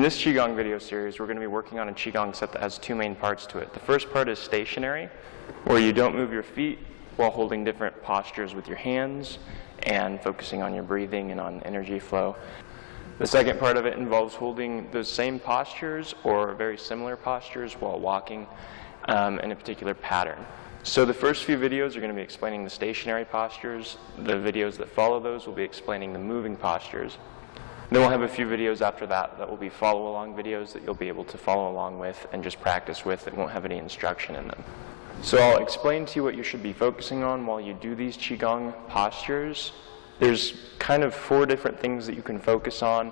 In this Qigong video series, we're going to be working on a Qigong set that has two main parts to it. The first part is stationary, where you don't move your feet while holding different postures with your hands and focusing on your breathing and on energy flow. The second part of it involves holding those same postures or very similar postures while walking in a particular pattern. So the first few videos are going to be explaining the stationary postures. The videos that follow those will be explaining the moving postures. Then we'll have a few videos after that that will be follow-along videos that you'll be able to follow along with and just practice with. It won't have any instruction in them. So I'll explain to you what you should be focusing on while you do these Qigong postures. There's kind of 4 different things that you can focus on,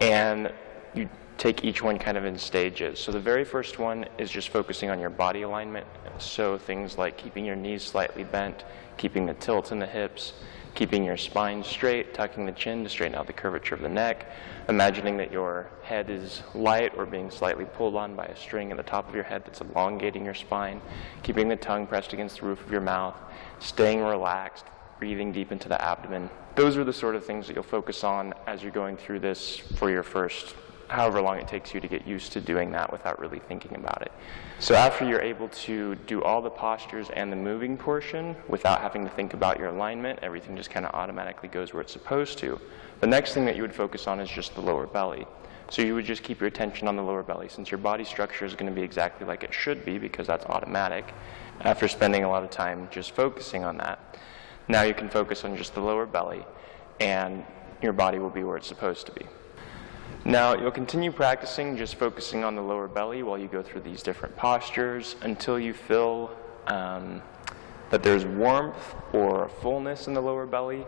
and you take each one kind of in stages. So the very first one is just focusing on your body alignment. So things like keeping your knees slightly bent, keeping the tilt in the hips, keeping your spine straight, tucking the chin to straighten out the curvature of the neck, imagining that your head is light or being slightly pulled on by a string at the top of your head that's elongating your spine, keeping the tongue pressed against the roof of your mouth, staying relaxed, breathing deep into the abdomen. Those are the sort of things that you'll focus on as you're going through this for your first, however long it takes you to get used to doing that without really thinking about it. So after you're able to do all the postures and the moving portion without having to think about your alignment, everything just kind of automatically goes where it's supposed to. The next thing that you would focus on is just the lower belly. So you would just keep your attention on the lower belly, since your body structure is going to be exactly like it should be, because that's automatic. After spending a lot of time just focusing on that, now you can focus on just the lower belly, and your body will be where it's supposed to be. Now, you'll continue practicing just focusing on the lower belly while you go through these different postures until you feel that there's warmth or fullness in the lower belly,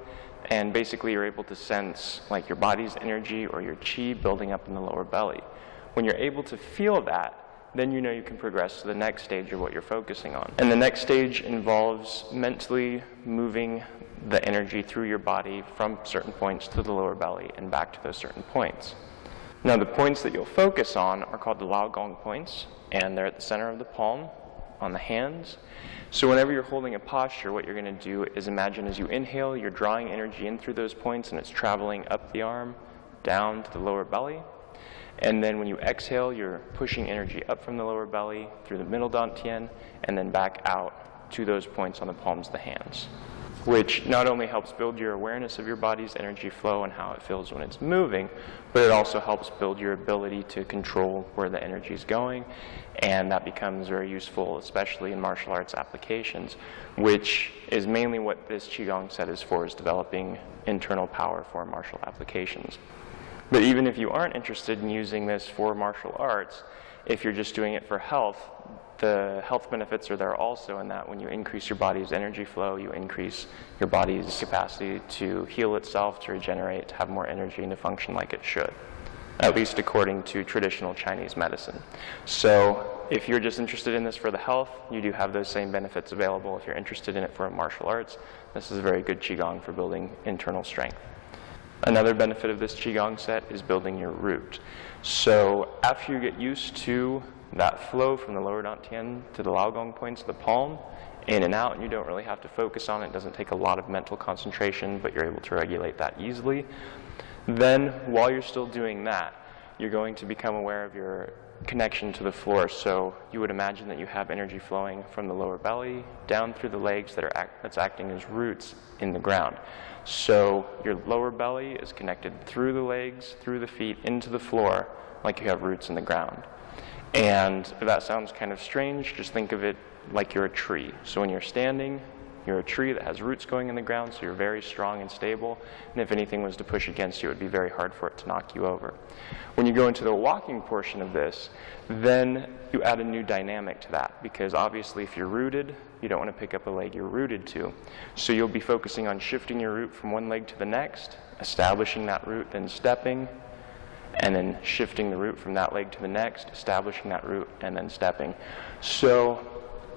and basically you're able to sense like your body's energy or your qi building up in the lower belly. When you're able to feel that, then you know you can progress to the next stage of what you're focusing on. And the next stage involves mentally moving the energy through your body from certain points to the lower belly and back to those certain points. Now, the points that you'll focus on are called the Gong points, and they're at the center of the palm on the hands. So whenever you're holding a posture, what you're going to do is imagine as you inhale, you're drawing energy in through those points, and it's traveling up the arm, down to the lower belly. And then when you exhale, you're pushing energy up from the lower belly through the middle dantian, and then back out to those points on the palms of the hands, which not only helps build your awareness of your body's energy flow and how it feels when it's moving, but it also helps build your ability to control where the energy is going, and that becomes very useful, especially in martial arts applications, which is mainly what this Qigong set is for, is developing internal power for martial applications. But even if you aren't interested in using this for martial arts, if you're just doing it for health, the health benefits are there also, in that when you increase your body's energy flow, you increase your body's capacity to heal itself, to regenerate, to have more energy, and to function like it should, at least according to traditional Chinese medicine. So if you're just interested in this for the health, you do have those same benefits available. If you're interested in it for martial arts, this is a very good Qigong for building internal strength. Another benefit of this Qigong set is building your root. So after you get used to that flow from the lower dantian to the Gong points of the palm, in and out, and you don't really have to focus on it. It doesn't take a lot of mental concentration, but you're able to regulate that easily. Then, while you're still doing that, you're going to become aware of your connection to the floor. So you would imagine that you have energy flowing from the lower belly down through the legs that's acting as roots in the ground. So your lower belly is connected through the legs, through the feet, into the floor, like you have roots in the ground. And if that sounds kind of strange, just think of it like you're a tree. So when you're standing, you're a tree that has roots going in the ground, so you're very strong and stable. And if anything was to push against you, it would be very hard for it to knock you over. When you go into the walking portion of this, then you add a new dynamic to that, because obviously if you're rooted, you don't want to pick up a leg you're rooted to. So you'll be focusing on shifting your root from one leg to the next, establishing that root, then stepping, and then shifting the root from that leg to the next, establishing that root, and then stepping. So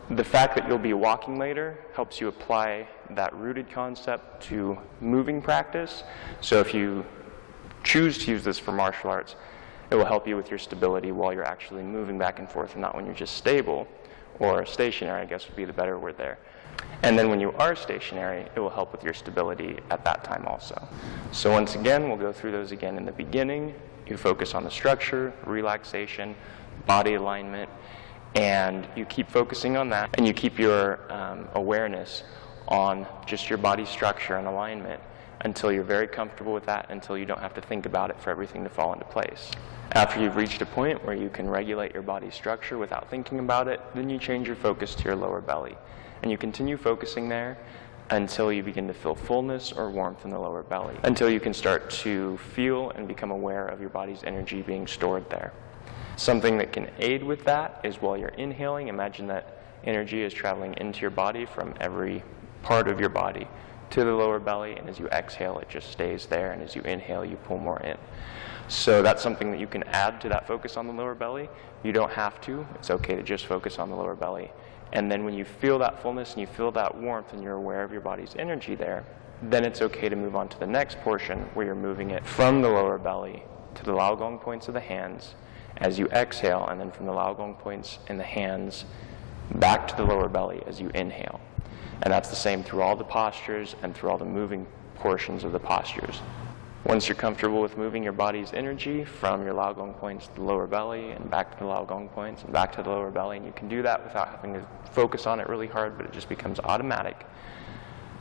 the fact that you'll be walking later helps you apply that rooted concept to moving practice. So if you choose to use this for martial arts, it will help you with your stability while you're actually moving back and forth, and not when you're just stable, or stationary, I guess would be the better word there. And then when you are stationary, it will help with your stability at that time also. So once again, we'll go through those again in the beginning, You focus on the structure, relaxation, body alignment, and you keep focusing on that, and you keep your awareness on just your body structure and alignment until you're very comfortable with that, until you don't have to think about it for everything to fall into place. After you've reached a point where you can regulate your body structure without thinking about it, then you change your focus to your lower belly. And you continue focusing there until you begin to feel fullness or warmth in the lower belly, until you can start to feel and become aware of your body's energy being stored there. Something that can aid with that is while you're inhaling, imagine that energy is traveling into your body from every part of your body to the lower belly, and as you exhale, it just stays there, and as you inhale, you pull more in. So that's something that you can add to that focus on the lower belly. You don't have to. It's okay to just focus on the lower belly. And then when you feel that fullness and you feel that warmth and you're aware of your body's energy there, then it's okay to move on to the next portion where you're moving it from the lower belly to the Lao Gong points of the hands as you exhale, and then from the Lao Gong points in the hands back to the lower belly as you inhale. And that's the same through all the postures and through all the moving portions of the postures. Once you're comfortable with moving your body's energy from your Lao Gong points to the lower belly and back to the Lao Gong points and back to the lower belly, and you can do that without having to focus on it really hard, but it just becomes automatic,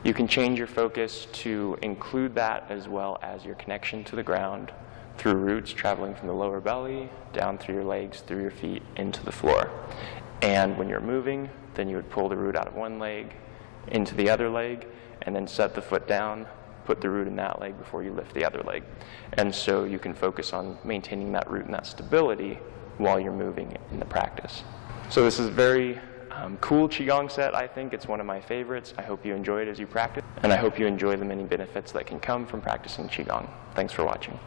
you can change your focus to include that as well as your connection to the ground through roots traveling from the lower belly, down through your legs, through your feet, into the floor. And when you're moving, then you would pull the root out of one leg into the other leg, and then set the foot down, put the root in that leg before you lift the other leg. And so you can focus on maintaining that root and that stability while you're moving in the practice. So this is a very cool Qigong set, I think. It's one of my favorites. I hope you enjoy it as you practice, and I hope you enjoy the many benefits that can come from practicing Qigong. Thanks for watching.